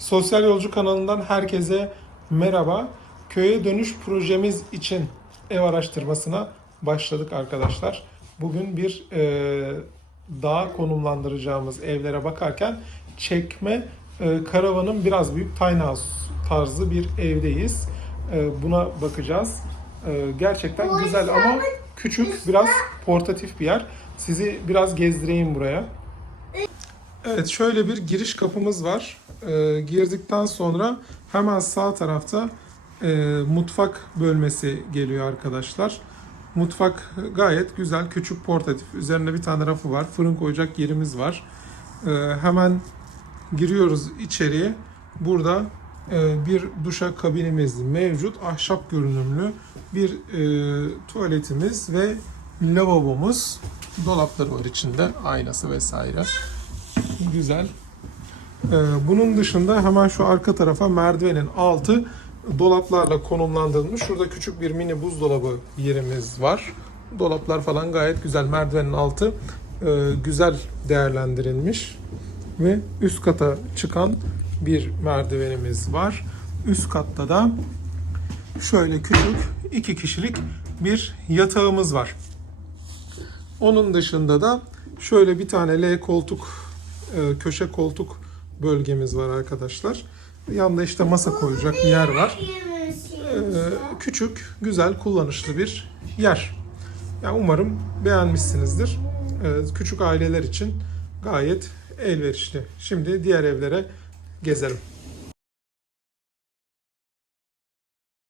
Sosyal Yolcu kanalından herkese merhaba. Köye dönüş projemiz için ev araştırmasına başladık arkadaşlar. Bugün bir e, dağ konumlandıracağımız evlere bakarken çekme e, karavanın biraz büyük tiny house tarzı bir evdeyiz. E, buna bakacağız. E, gerçekten güzel ama küçük, biraz portatif bir yer. Sizi biraz gezdireyim buraya. Evet şöyle bir giriş kapımız var. Ee, girdikten sonra hemen sağ tarafta e, mutfak bölmesi geliyor arkadaşlar. Mutfak gayet güzel, küçük portatif. Üzerinde bir tane rafı var. Fırın koyacak yerimiz var. Ee, hemen giriyoruz içeriye. Burada e, bir duşa kabinimiz mevcut. Ahşap görünümlü bir e, tuvaletimiz ve lavabomuz. Dolapları var içinde. Aynası vesaire. Güzel. Ee, bunun dışında hemen şu arka tarafa merdivenin altı dolaplarla konumlandırılmış. Şurada küçük bir mini buzdolabı yerimiz var. Dolaplar falan gayet güzel. Merdivenin altı e, güzel değerlendirilmiş. Ve üst kata çıkan bir merdivenimiz var. Üst katta da şöyle küçük iki kişilik bir yatağımız var. Onun dışında da şöyle bir tane L koltuk, köşe koltuk bölgemiz var arkadaşlar. Yanında işte masa koyacak bir yer var. E, Küçük, güzel, kullanışlı bir yer. Yani umarım beğenmişsinizdir. E, Küçük aileler için gayet elverişli. Şimdi diğer evlere gezelim.